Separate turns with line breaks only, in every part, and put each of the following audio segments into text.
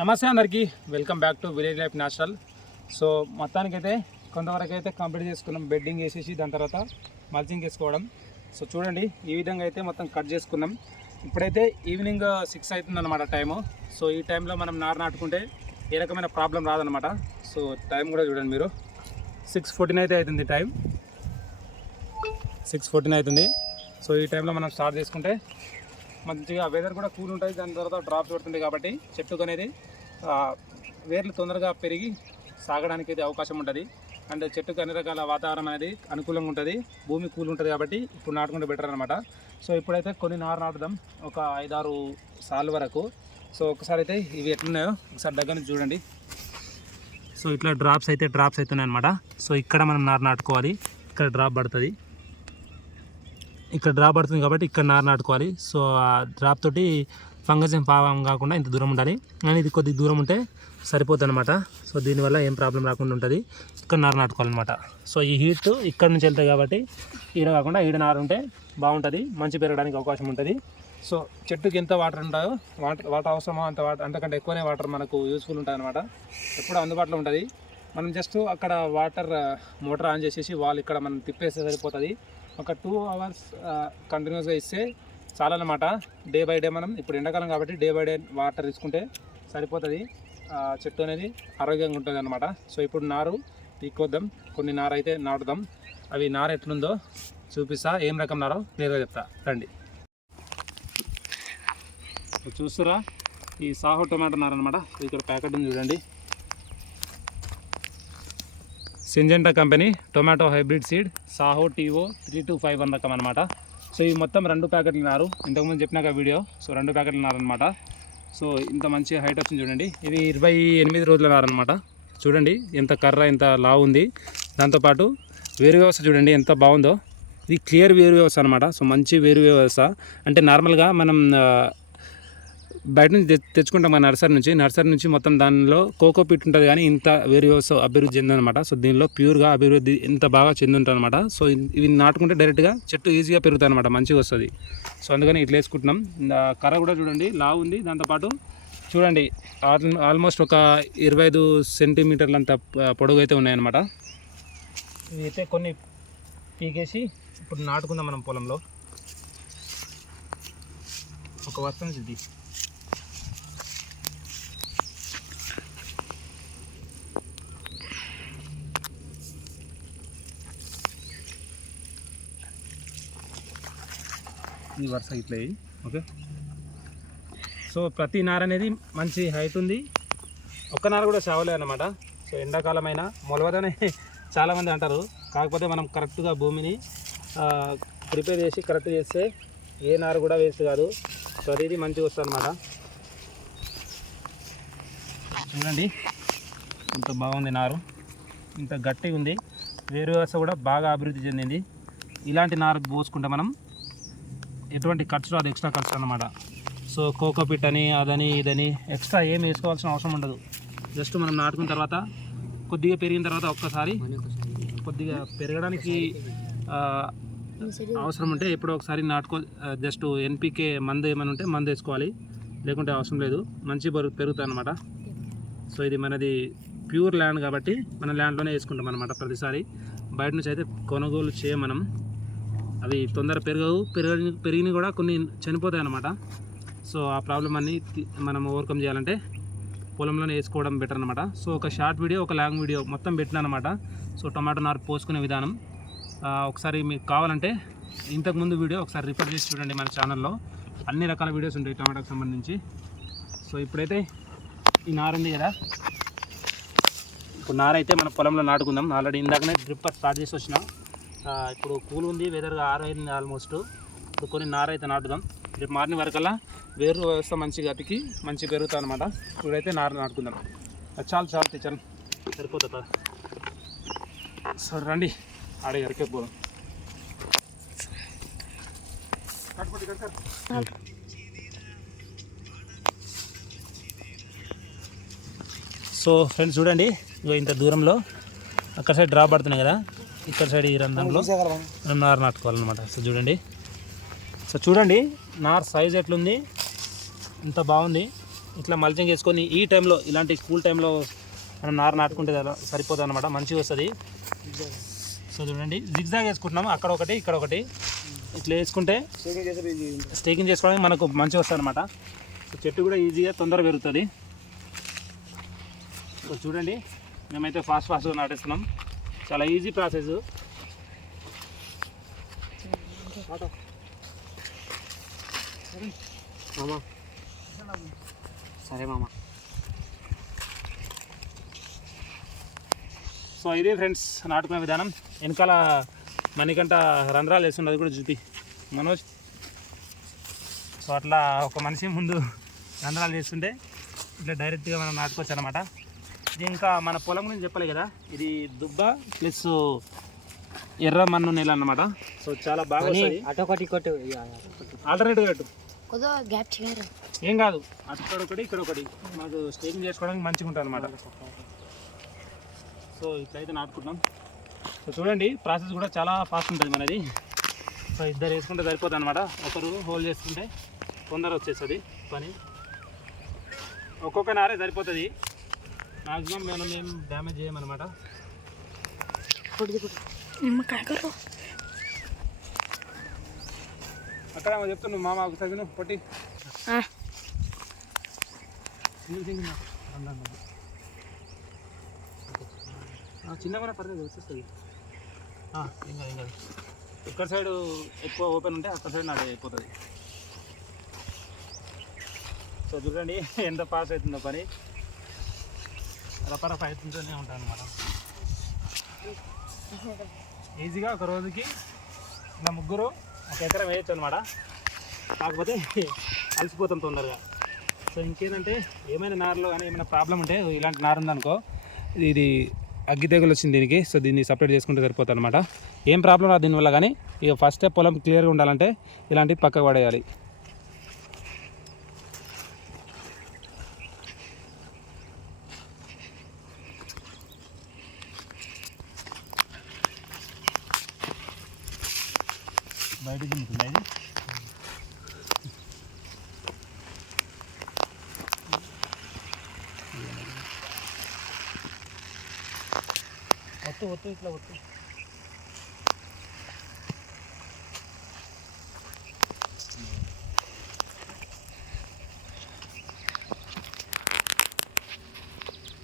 నమస్తే అందరికీ. Welcome back to village life national so మొత్తానికైతే కొంతవరకు అయితే కంప్లీట్ చేసుకున్నాం. బెడ్డింగ్ వేసేసి దాని తర్వాత మల్చింగ్ వేసుకోవడం సో చూడండి ఈ విధంగా అయితే మొత్తం కట్ చేసుకున్నాం. ఇప్పుడైతే ఈవినింగ్ సిక్స్ అవుతుంది అనమాట టైము సో ఈ టైంలో మనం నారు నాటుకుంటే ఏ రకమైన ప్రాబ్లం రాదనమాట సో టైం కూడా చూడండి మీరు. సిక్స్ ఫోర్టీన్ అయితే అవుతుంది టైం సిక్స్ ఫోర్టీన్ అవుతుంది. సో ఈ టైంలో మనం స్టార్ట్ చేసుకుంటే మంచిగా వెదర్ కూడా కూల్ ఉంటుంది. దాని తర్వాత డ్రాప్స్ పడుతుంది కాబట్టి చెట్టుకు అనేది వేర్లు తొందరగా పెరిగి సాగడానికి అయితే అవకాశం ఉంటుంది. అండ్ చెట్టుకు అన్ని రకాల వాతావరణం అనేది అనుకూలంగా ఉంటుంది. భూమి కూల్ ఉంటుంది కాబట్టి ఇప్పుడు నాటుకుంటే బెటర్ అనమాట సో ఇప్పుడైతే కొన్ని నారు నాటుదాం. ఒక ఐదారు సార్లు వరకు. సో ఒకసారి అయితే ఇవి ఎట్లున్నాయో ఒకసారి దగ్గర నుంచి చూడండి. సో ఇట్లా డ్రాప్స్ అయితే డ్రాప్స్ అవుతున్నాయి అనమాట సో ఇక్కడ మనం నారు నాటుకోవాలి. ఇక్కడ డ్రాప్ పడుతుంది. ఇక్కడ డ్రాప్ పడుతుంది కాబట్టి ఇక్కడ నారు నాటుకోవాలి. సో ఆ డ్రాప్ తోటి ఫంగస్ ఏం పావం కాకుండా ఇంత దూరం ఉండాలి. కానీ ఇది కొద్ది దూరం ఉంటే సరిపోతుంది అనమాట సో దీనివల్ల ఏం ప్రాబ్లం రాకుండా ఉంటుంది. ఇక్కడ నార నాటుకోవాలన్నమాట. సో ఈ హీట్ ఇక్కడ నుంచి వెళ్తాయి కాబట్టి ఈడ కాకుండా ఈడ నారు ఉంటే బాగుంటుంది. మంచి పెరగడానికి అవకాశం ఉంటుంది. సో చెట్టుకి ఎంత వాటర్ ఉంటాయో వాటర్ వాటర్ అవసరమో అంత వాటర్ అంతకంటే ఎక్కువనే వాటర్ మనకు యూస్ఫుల్ ఉంటుంది అనమాట ఎప్పుడూ అందుబాటులో ఉంటుంది. మనం జస్ట్ అక్కడ వాటర్ మోటార్ ఆన్ చేసేసి వాళ్ళు ఇక్కడ మనం తిప్పేస్తే సరిపోతుంది. ఒక టూ అవర్స్ కంటిన్యూస్గా ఇస్తే చాలన్నమాట. డే బై డే మనం ఇప్పుడు ఎండాకాలం కాబట్టి డే బై డే వాటర్ తీసుకుంటే సరిపోతుంది. చెట్టు అనేది ఆరోగ్యంగా ఉంటుంది అనమాట సో ఇప్పుడు నారు తీక్కొద్దాం కొన్ని నారు అయితే నాటుదాం. అవి నారు ఎట్లుందో చూపిస్తా. ఏం రకం నారో నేరుగా చెప్తా. రండి. చూస్తురా? ఈ సాహో టొమాటో నారనమాట ఇక్కడ ప్యాకెట్ ఉంది చూడండి. Syngenta company tomato hybrid seed Saaho TO three two five one రకం అనమాట సో ఇవి మొత్తం రెండు ప్యాకెట్లు నారు ఇంతకుముందు చెప్పినాక వీడియో సో రెండు ప్యాకెట్లు నారనమాట సో ఇంత మంచి హైట్ వచ్చింది చూడండి. ఇది ఇరవై ఎనిమిది రోజుల నారనమాట చూడండి ఎంత కర్ర ఎంత లావు ఉంది. దాంతోపాటు వేరు వ్యవస్థ చూడండి ఎంత బాగుందో. ఇది క్లియర్ వేరు వ్యవస్థ అనమాట సో మంచి వేరు వ్యవస్థ. అంటే నార్మల్గా మనం బయట నుంచి తె- తెచ్చుకుంటాం మా నర్సరీ నుంచి. నర్సరీ నుంచి మొత్తం దానిలో కోకో పిట్ ఉంటుంది కానీ ఇంత వేరు వ్యవస్థ అభివృద్ధి చెందనమాట సో దీనిలో ప్యూర్గా అభివృద్ధి ఇంత బాగా చెందుంటుంది అనమాట సో ఇవి నాటుకుంటే డైరెక్ట్గా చెట్టు ఈజీగా పెరుగుతుంది అనమాట మంచిగా వస్తుంది. సో అందుకని ఇట్లా వేసుకుంటున్నాం. కర్ర కూడా చూడండి లావు ఉంది. దాంతోపాటు చూడండి ఆల్- ఆల్మోస్ట్ ఒక ఇరవై ఐదు సెంటీమీటర్లంత పొడవు అయితే ఉన్నాయన్నమాట. ఇవైతే కొన్ని పీకేసి ఇప్పుడు నాటుకుందాం మనం పొలంలో. ఒక వర్షం ఇది. ఈ వరుస ఇట్లా ఓకే. సో ప్రతి నార అనేది మంచి హైట్ ఉంది. ఒక్క నార కూడా చావలే అనమాట సో ఎండాకాలమైన మొలవదనే చాలామంది అంటారు. కాకపోతే మనం కరెక్ట్గా భూమిని ప్రిపేర్ చేసి కరెక్ట్ చేస్తే ఏ నార కూడా వేస్ట్ కాదు. సో అది మంచిగా వస్తుంది అనమాట చూడండి. ఇంత బాగుంది నారు. ఇంత గట్టిగా ఉంది. వేరు వ్యవస్థ కూడా బాగా అభివృద్ధి చెందింది. ఇలాంటి నారు పోసుకుంటే మనం ఎటువంటి ఖర్చు రాదు ఎక్స్ట్రా ఖర్చు అనమాట సో కోకోపిట్ అని అదని ఇదని ఎక్స్ట్రా ఏం వేసుకోవాల్సిన అవసరం ఉండదు. జస్ట్ మనం నాటుకున్న తర్వాత కొద్దిగా పెరిగిన తర్వాత ఒక్కసారి కొద్దిగా పెరగడానికి అవసరం ఉంటే ఎప్పుడో ఒకసారి నాటుకో జస్ట్ ఎన్పికే మందు ఏమైనా ఉంటే మందు వేసుకోవాలి. లేకుంటే అవసరం లేదు. మంచి బరు పెరుగుతుంది అనమాట సో ఇది మనది ప్యూర్ ల్యాండ్ కాబట్టి మన ల్యాండ్లోనే వేసుకుంటాం అనమాట ప్రతిసారి. బయట నుంచి అయితే కొనుగోలు చేయమనం. అవి తొందర పెరగవు. పెరగని పెరిగినవి కూడా కొన్ని చనిపోతాయి అన్నమాట. సో ఆ ప్రాబ్లం అన్ని మనం ఓవర్కమ్ చేయాలంటే పొలంలోనే వేసుకోవడం బెటర్ అనమాట సో ఒక షార్ట్ వీడియో ఒక లాంగ్ వీడియో మొత్తం పెట్టిన అనమాట సో టమాటో నారు పోసుకునే విధానం. ఒకసారి మీకు కావాలంటే ఇంతకుముందు వీడియో ఒకసారి రిఫర్ చేసి చూడండి మన ఛానల్లో. అన్ని రకాల వీడియోస్ ఉంటాయి టమాటాకు సంబంధించి. సో ఇప్పుడైతే ఈ నారు ఉంది కదా. ఇప్పుడు నారైతే మన పొలంలో నాటుకుందాం. ఆల్రెడీ ఇందాకనే డ్రిప్పర్ స్టార్ట్ చేసి వచ్చినాం. ఇప్పుడు కూల్ ఉంది వెదర్ ఆరైంది ఆల్మోస్ట్ ఇప్పుడు కొన్ని నార అయితే నాటుదాం. రేపు మార్నింగ్ వరకల్లా వేరు వ్యవస్థ మంచిగా అతికి మంచి పెరుగుతా అనమాట ఇప్పుడైతే నార నాటుకుందాం. చాలు చాలు తెచ్చాను సరిపోతుంది సరే రండి. ఆడే ఎరికే పోదాం. కట్టుకోండి, కట్టుకోండి. సో ఫ్రెండ్స్ చూడండి. ఇగో ఇంత దూరంలో. అక్కడ సైడ్ డ్రాప్ పడుతున్నాయి కదా. ఇక్కడ సైడ్ ఈ రంధ్రంలో మనం నారు నాటుకోవాలన్నమాట. సో చూడండి. సో చూడండి నార్ సైజ్ ఎట్లుంది? ఇంత బాగుంది? ఇట్లా మల్చింగ్ చేసుకొని ఈ టైంలో ఇలాంటి స్కూల్ టైంలో మనం నారు నాటుకుంటే సరిపోతుంది అనమాట మంచిగా వస్తుంది. సో చూడండి జిగ్జాగ్ వేసుకుంటున్నాము. అక్కడ ఒకటి ఇక్కడ ఒకటి. ఇట్లా వేసుకుంటే స్టేకింగ్ చేసుకోవడానికి మనకు మంచిగా వస్తుంది అనమాట చెట్టు కూడా ఈజీగా తొందరగా పెరుగుతుంది. సో చూడండి మేమైతే ఫాస్ట్ ఫాస్ట్గా నాటేస్తున్నాం. చాలా ఈజీ ప్రాసెస్
మామా. సరే మామ.
సో ఇదే ఫ్రెండ్స్ నాటుకునే విధానం. వెనకాల మణికంట రంధ్రాలు వేస్తుండే అది కూడా చూపి. మనోజ్. సో అట్లా ఒక మనిషి ముందు రంధ్రాలు చేస్తుంటే ఇట్లా డైరెక్ట్గా మనం నాటుకోవచ్చు అనమాట ఇది ఇంకా మన పొలం గురించి చెప్పలే కదా? ఇది దుబ్బ ప్లస్ ఎర్ర మన్ను నేల అన్నమాట. సో చాలా బాగా
అటొకటి కొట్టు
గ్యాప్ చేయరు?
ఏం కాదు. అక్కడ ఒకటి ఇక్కడ ఒకటి. మాకు స్టేకింగ్ చేసుకోవడానికి మంచిగా ఉంటుంది అనమాట సో ఇట్లయితే నాటుకుంటున్నాం. సో చూడండి ప్రాసెస్ కూడా చాలా ఫాస్ట్ ఉంటుంది మనది. సో ఇద్దరు వేసుకుంటే సరిపోతుంది అనమాట ఒకరు హోల్ చేసుకుంటే తొందర వచ్చేస్తుంది పని. ఒక్కొక్క నారే సరిపోతుంది. మ్యాక్సిమం మనం ఏం డ్యామేజ్ చేయమన్నమాట అక్కడ చెప్తున్నావు మామ ఒకసారి విను పొట్టి.
ఆ.
చిన్న చిన్న రండి, రండి. ఆ, చిన్నగానే పర్లేదు వచ్చేస్తుంది ఏం కాదు ఇక్కడ సైడ్ ఎక్కువ ఓపెన్ ఉంటే అక్కడ సైడ్ నాడు అయిపోతుంది. సో చూడండి ఎంత పాస్ అవుతుందో పని. రపర ప్రయత్నంతోనే ఉంటాను మనం ఈజీగా ఒక రోజుకి ఇలా ముగ్గురు ఒక ఎకరం వేయచ్చు అనమాట. కాకపోతే అలసిపోతాం తొందరగా. సో ఇంకేంటంటే ఏమైనా నారులో కానీ ఏమైనా ప్రాబ్లం ఉంటే ఇలాంటి నారు ఉందనుకో ఇది అగ్గి తెగులు వచ్చింది దీనికి సో దీన్ని సపరేట్ చేసుకుంటే సరిపోతుంది అనమాట. ఏం ప్రాబ్లం రాదు దీనివల్ల కానీ ఇక ఫస్ట్ పొలం క్లియర్గా ఉండాలంటే ఇలాంటివి పక్కకు పడేయాలి బయట దింపుతుంది ఇది ఒత్తు ఒత్తు ఇట్లా ఒత్తు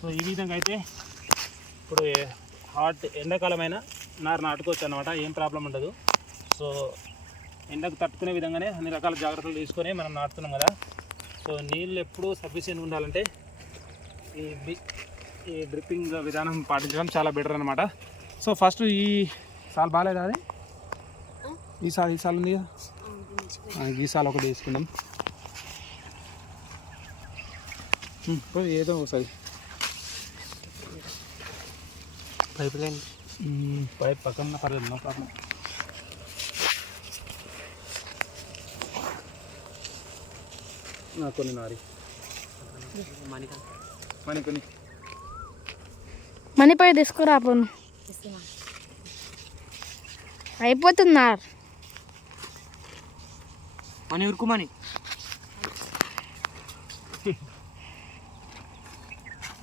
సో ఈ విధంగా అయితే ఇప్పుడు హాట్ ఎండాకాలమైన నారు నాటుకోవచ్చు అనమాట ఏం ప్రాబ్లం ఉండదు. సో ఎండకు తట్టుకునే విధంగానే అన్ని రకాల జాగ్రత్తలు తీసుకొని మనం నాటుతున్నాం కదా. సో నీళ్ళు ఎప్పుడూ సఫిషియెంట్ ఉండాలంటే ఈ ఈ డ్రిప్పింగ్ విధానం పాటించడం చాలా బెటర్ అనమాట సో ఫస్ట్ ఈ సాల్ బాగాలేదా అది? ఈ సాల్ ఈ సాల్ ఉంది కదా? ఈ సాల్ ఒకటి పోయి ఏదో ఒకసారి.
Pipe line.
పైప్ పక్కన పర్లేదు నో ప్రాబ్లం. కొన్ని నారి మనీ
మణిపై తీసుకురా పోను. అయిపోతున్నారు
మనీ ఉరుకుమని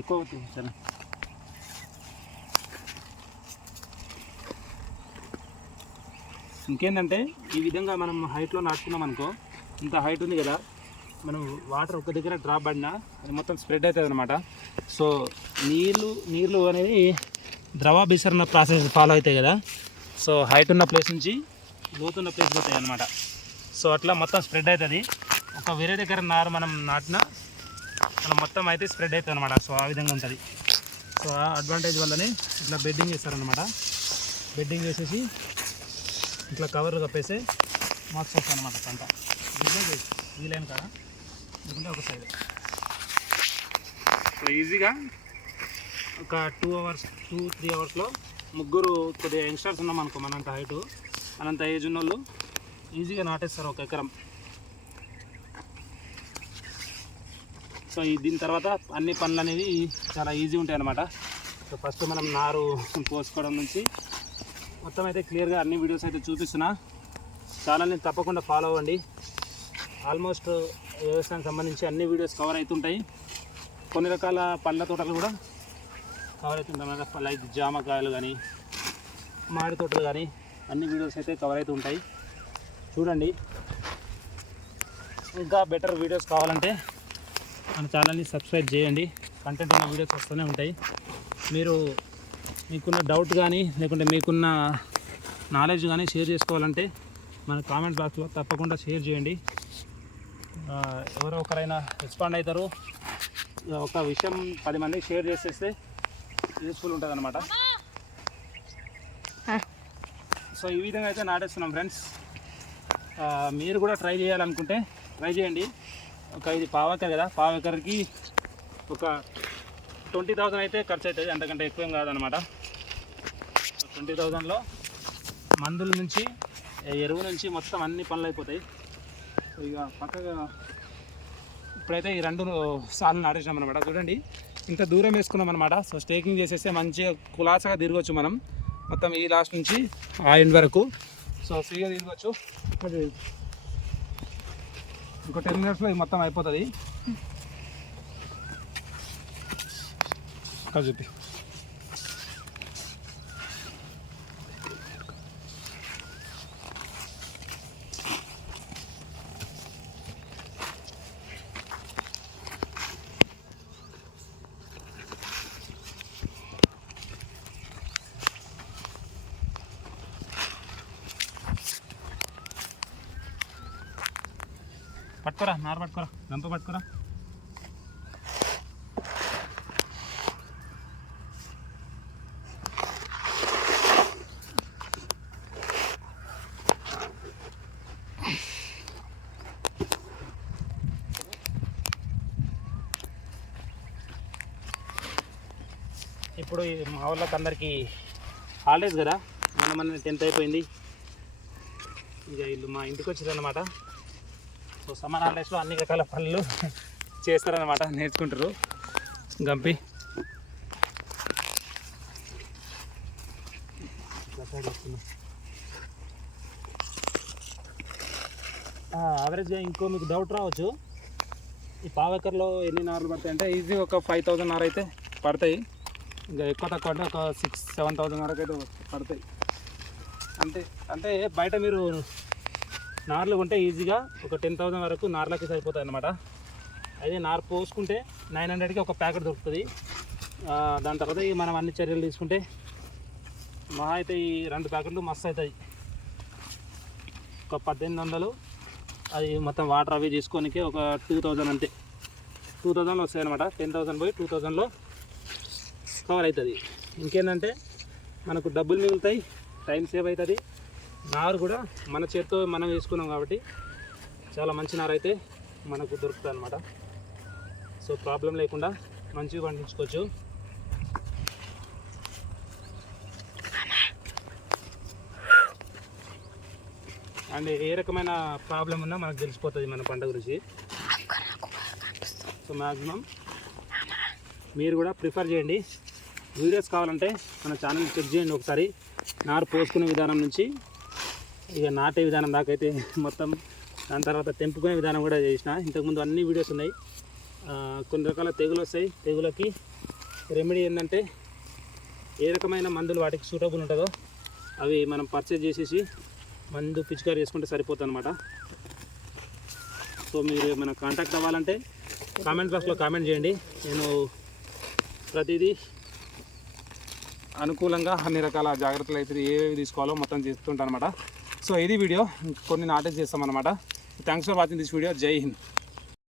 ఎక్కువ అవుతుంది సరే. ఇంకేంటంటే ఈ విధంగా మనం హైట్లో నాటుకున్నాం అనుకో ఇంత హైట్ ఉంది కదా మనం వాటర్ ఒక దగ్గర డ్రాప్ పడినా అది మొత్తం స్ప్రెడ్ అవుతుంది అనమాట సో నీళ్ళు నీళ్ళు అనేది ద్రవాభిసరణ ప్రాసెస్ ఫాలో అవుతాయి కదా. సో హైట్ ఉన్న ప్లేస్ నుంచి లోతున్న ప్లేస్ పోతాయి అనమాట సో అట్లా మొత్తం స్ప్రెడ్ అవుతుంది. ఒక వేరే దగ్గర నారు మనం నాటినా మనం మొత్తం అయితే స్ప్రెడ్ అవుతుంది అనమాట సో ఆ విధంగా ఉంటుంది. సో ఆ అడ్వాంటేజ్ వల్లనే ఇట్లా బెడ్డింగ్ చేస్తారనమాట బెడ్డింగ్ వేసేసి ఇట్లా కవర్ కప్పేసి మార్క్స్ వస్తాయి అనమాట పంట. వీలే వీలైన కదా? ఎందుకంటే ఒక సైడ్ సో ఈజీగా ఒక టూ అవర్స్ టూ త్రీ అవర్స్లో ముగ్గురు కొద్దిగా యంగ్స్టర్స్ ఉన్నాం అనుకో మనంత హైటు మనంత ఏజ్ ఉన్న వాళ్ళు ఈజీగా నాటేస్తారు ఒక ఎకరం. సో దీని తర్వాత అన్ని పనులు అనేవి చాలా ఈజీ ఉంటాయి అన్నమాట. సో ఫస్ట్ మనం నారు పోసుకోవడం నుంచి మొత్తం అయితే క్లియర్గా అన్ని వీడియోస్ అయితే చూపిస్తున్నా. ఛానల్ని తప్పకుండా ఫాలో అవ్వండి. ఆల్మోస్ట్ వ్యవసాయానికి సంబంధించి అన్ని వీడియోస్ కవర్ అవుతుంటాయి కొన్ని రకాల పళ్ళ తోటలు కూడా కవర్ అవుతుంటాయి లైక్ జామకాయలు కానీ మామిడి తోటలు కానీ అన్ని వీడియోస్ అయితే కవర్ అవుతుంటాయి చూడండి. ఇంకా బెటర్ వీడియోస్ కావాలంటే మన ఛానల్ని సబ్స్క్రైబ్ చేయండి. కంటెంట్ ఉన్న వీడియోస్ వస్తూనే ఉంటాయి. మీరు మీకున్న డౌట్ కానీ లేకుంటే మీకున్న నాలెడ్జ్ కానీ షేర్ చేసుకోవాలంటే మన కామెంట్ బాక్స్లో తప్పకుండా షేర్ చేయండి. ఎవరో ఒకరైనా రెస్పాండ్ అవుతారు. ఒక విషయం పది మందికి షేర్ చేసేస్తే యూస్ఫుల్ ఉంటుంది అనమాట. సో ఈ విధంగా అయితే నాటేస్తున్నాం ఫ్రెండ్స్ మీరు కూడా ట్రై చేయాలనుకుంటే ట్రై చేయండి. ఒక ఇది పావకర్ కదా పావకర్కి ఒక ట్వంటీ థౌజండ్ అయితే ఖర్చు అవుతుంది అంతకంటే ఎక్కువ కాదనమాట ట్వంటీ థౌజండ్లో మందుల నుంచి ఎరువు నుంచి మొత్తం అన్ని పనులు అయిపోతాయి. ఇక పక్కగా ఇప్పుడైతే ఈ రెండు సార్లు నాటేసినాం అనమాట చూడండి ఇంత దూరం వేసుకున్నాం అనమాట సో స్టేకింగ్ చేసేస్తే మంచిగా కులాసగా తిరగచ్చు మనం. మొత్తం ఈ లాస్ట్ నుంచి ఆ ఎండ్ వరకు. సో ఫ్రీగా తిరగచ్చు. అది ఇంకో టెన్ మినిట్స్లో ఇది మొత్తం అయిపోతుంది. ఇక్కడ చూపి. పట్టుకోరా నార పట్టుకోరా గంప పట్టుకోరా. ఇప్పుడు మా వాళ్ళకి అందరికీ హాలిడేస్ కదా మన మన టెన్త్ అయిపోయింది. ఇక ఇల్లు మా ఇంటికి వచ్చిందన్నమాట సో సమ్మర్ హాలిడేస్లో అన్ని రకాల పనులు చేస్తారనమాట నేర్చుకుంటారు. గంపి. యావరేజ్గా ఇంకో మీకు డౌట్ రావచ్చు. ఈ పావకర్లో ఎన్ని నార్లు పడతాయి అంటే ఈజీ ఒక ఫైవ్ థౌజండ్ నార్ అయితే పడతాయి. ఇంకా ఎక్కువ తక్కువ అంటే ఒక సిక్స్ సెవెన్ థౌజండ్ వరకు అయితే పడతాయి. అంతే అంటే బయట మీరు నార్లు కొంటే ఈజీగా ఒక టెన్ థౌసండ్ వరకు నార్లకి సరిపోతాయి అనమాట అయితే నార్ పోసుకుంటే నైన్ హండ్రెడ్కి ఒక ప్యాకెట్ దొరుకుతుంది. దాని తర్వాత మనం అన్ని చర్యలు తీసుకుంటే మహా అయితే ఈ రెండు ప్యాకెట్లు మస్తు అవుతాయి. ఒక పద్దెనిమిది వందలు అది మొత్తం వాటర్ అవి తీసుకోనికే ఒక టూ థౌజండ్ అంతే. టూ థౌజండ్లో వస్తాయి అనమాట టెన్ థౌసండ్ పోయి టూ థౌజండ్లో కవర్ అవుతుంది. ఇంకేంటంటే మనకు డబ్బులు మిగులుతాయి టైం సేవ్ అవుతుంది. నారు కూడా మన చేతితో మనం వేసుకున్నాం కాబట్టి చాలా మంచి నారు అయితే మనకు దొరుకుతుంది అనమాట సో ప్రాబ్లం లేకుండా మంచిగా పండించుకోవచ్చు. అండ్ ఏ రకమైన ప్రాబ్లం ఉన్నా మనకు తెలిసిపోతుంది మన పంట గురించి. సో మ్యాక్సిమం మీరు కూడా ప్రిఫర్ చేయండి. వీడియోస్ కావాలంటే మన ఛానల్ చెక్ చేయండి ఒకసారి. నారు పోసుకునే విధానం నుంచి ఇక నాటే విధానం దాకా అయితే మొత్తం దాని తర్వాత తెంపుకునే విధానం కూడా చేసిన. ఇంతకుముందు అన్ని వీడియోస్ ఉన్నాయి. కొన్ని రకాల తెగులు వస్తాయి. తెగులకి రెమెడీ ఏంటంటే ఏ రకమైన మందులు వాటికి సూటబుల్ ఉంటుందో అవి మనం పర్చేజ్ చేసేసి మందు పిచికారి చేసుకుంటే సరిపోతుంది అనమాట సో మీరు మన కాంటాక్ట్ అవ్వాలంటే కామెంట్ బాక్స్లో కామెంట్ చేయండి. నేను ప్రతిదీ అనుకూలంగా అన్ని రకాల జాగ్రత్తలు అయితే ఏవేవి తీసుకోవాలో మొత్తం చేస్తుంటాను అనమాట సో ఇది వీడియో. కొన్ని నాటేజ్ చేస్తాం అనమాట thanks for watching this video Jai Hind